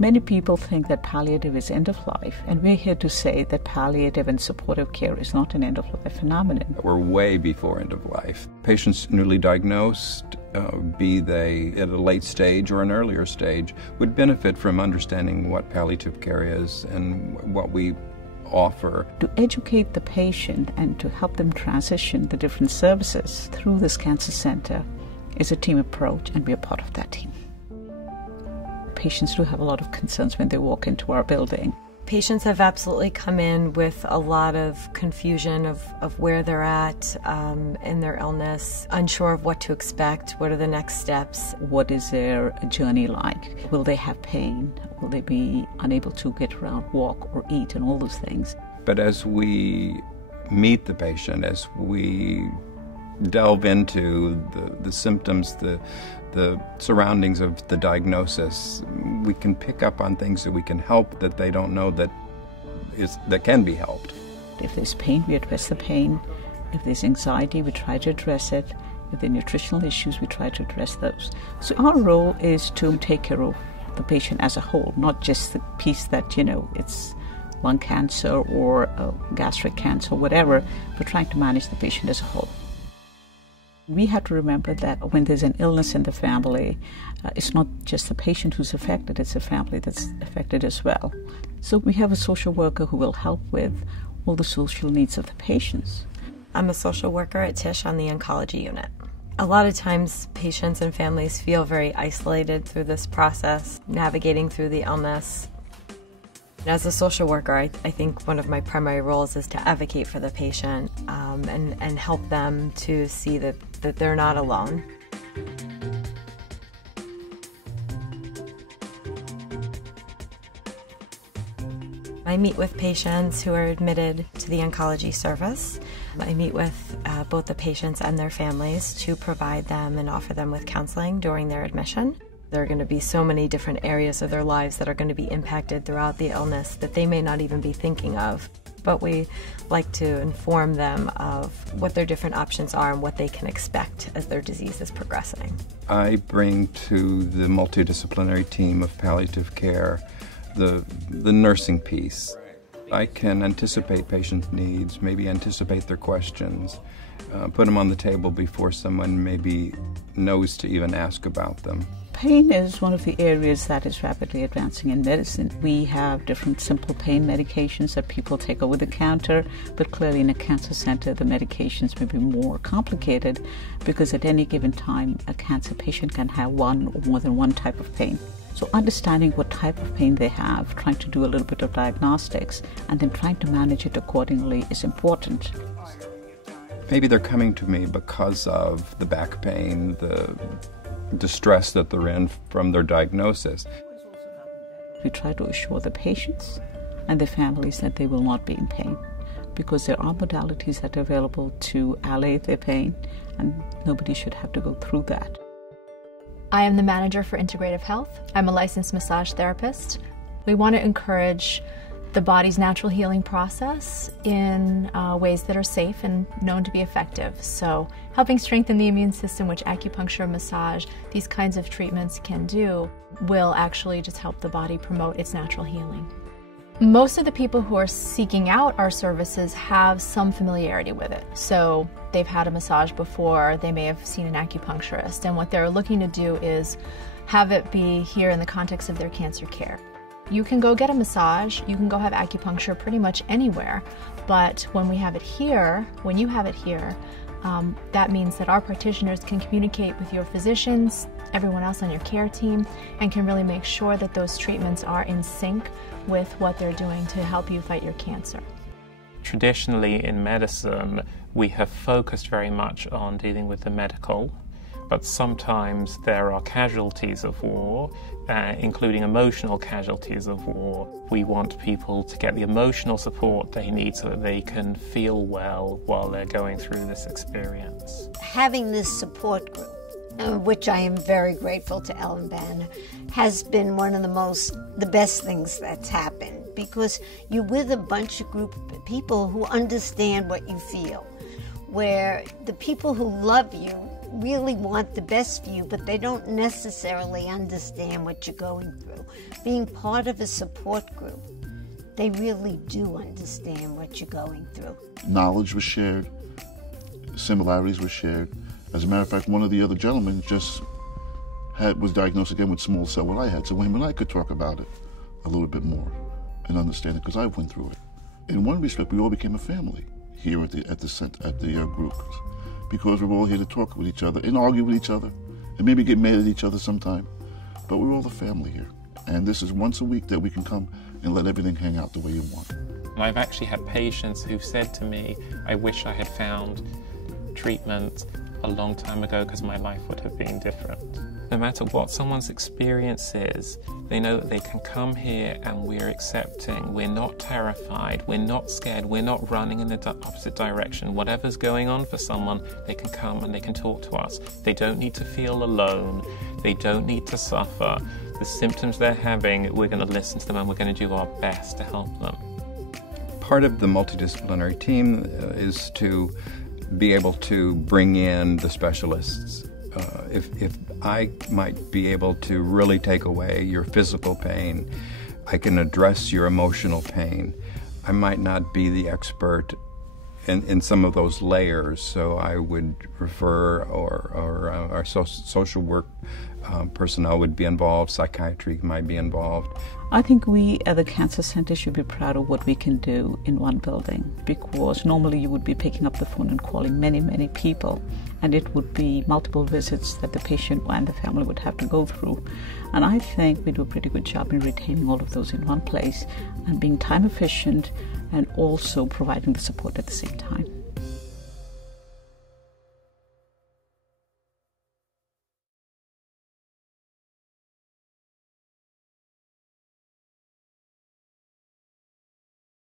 Many people think that palliative is end of life, and we're here to say that palliative and supportive care is not an end of life phenomenon. We're way before end of life. Patients newly diagnosed, be they at a late stage or an earlier stage, would benefit from understanding what palliative care is and what we offer. To educate the patient and to help them transition the different services through this cancer center is a team approach, and we are part of that team. Patients do have a lot of concerns when they walk into our building. Patients have absolutely come in with a lot of confusion of where they're at in their illness, unsure of what to expect, what are the next steps. What is their journey like? Will they have pain? Will they be unable to get around, walk, or eat, and all those things? But as we meet the patient, as we delve into the symptoms, the surroundings of the diagnosis, we can pick up on things that we can help that they don't know that can be helped. If there's pain, we address the pain. If there's anxiety, we try to address it. If there are nutritional issues, we try to address those. So our role is to take care of the patient as a whole, not just the piece that, it's lung cancer or gastric cancer, whatever. We're trying to manage the patient as a whole. We have to remember that when there's an illness in the family, it's not just the patient who's affected, it's the family that's affected as well. So we have a social worker who will help with all the social needs of the patients. I'm a social worker at Tisch on the oncology unit. A lot of times patients and families feel very isolated through this process, navigating through the illness. As a social worker, I think one of my primary roles is to advocate for the patient and help them to see that they're not alone. I meet with patients who are admitted to the oncology service. I meet with both the patients and their families to provide them and offer them with counseling during their admission. There are going to be so many different areas of their lives that are going to be impacted throughout the illness that they may not even be thinking of. But we like to inform them of what their different options are and what they can expect as their disease is progressing. I bring to the multidisciplinary team of palliative care the nursing piece. I can anticipate patients' needs, maybe anticipate their questions, put them on the table before someone maybe knows to even ask about them. Pain is one of the areas that is rapidly advancing in medicine. We have different simple pain medications that people take over the counter, but clearly in a cancer center the medications may be more complicated because at any given time a cancer patient can have one or more than one type of pain. So understanding what type of pain they have, trying to do a little bit of diagnostics, and then trying to manage it accordingly is important. Maybe they're coming to me because of the back pain, the distress that they're in from their diagnosis. We try to assure the patients and their families that they will not be in pain because there are modalities that are available to allay their pain, and nobody should have to go through that. I am the manager for integrative health. I'm a licensed massage therapist. We want to encourage the body's natural healing process in ways that are safe and known to be effective. So helping strengthen the immune system, which acupuncture, massage, these kinds of treatments can do, will actually just help the body promote its natural healing. Most of the people who are seeking out our services have some familiarity with it. So they've had a massage before, they may have seen an acupuncturist, and what they're looking to do is have it be here in the context of their cancer care. You can go get a massage, you can go have acupuncture pretty much anywhere, but when we have it here, when you have it here, that means that our practitioners can communicate with your physicians, everyone else on your care team, and can really make sure that those treatments are in sync with what they're doing to help you fight your cancer. Traditionally in medicine, we have focused very much on dealing with the medical, but sometimes there are casualties of war, including emotional casualties of war. We want people to get the emotional support they need so that they can feel well while they're going through this experience. Having this support group, which I am very grateful to Ellen Banner, has been one of the best things that's happened, because you're with a bunch of group of people who understand what you feel, where the people who love you really want the best for you, but they don't necessarily understand what you're going through. Being part of a support group, they really do understand what you're going through. Knowledge was shared, similarities were shared. As a matter of fact, one of the other gentlemen just was diagnosed again with small cell what I had, so him and I could talk about it a little bit more and understand it because I went through it. In one respect, we all became a family here at the group, because we're all here to talk with each other and argue with each other and maybe get mad at each other sometime, but we're all a family here. And this is once a week that we can come and let everything hang out the way you want. I've actually had patients who've said to me, I wish I had found treatment a long time ago because my life would have been different. No matter what someone's experience is, they know that they can come here and we're accepting, we're not terrified, we're not scared, we're not running in the opposite direction. Whatever's going on for someone, they can come and they can talk to us. They don't need to feel alone, they don't need to suffer. The symptoms they're having, we're going to listen to them and we're going to do our best to help them. Part of the multidisciplinary team is to be able to bring in the specialists. If I might be able to really take away your physical pain, I can address your emotional pain. I might not be the expert in some of those layers, so I would refer, or our social work personnel would be involved, psychiatry might be involved. I think we at the Cancer Center should be proud of what we can do in one building, because normally you would be picking up the phone and calling many, many people, and it would be multiple visits that the patient and the family would have to go through. And I think we do a pretty good job in retaining all of those in one place and being time efficient and also providing the support at the same time.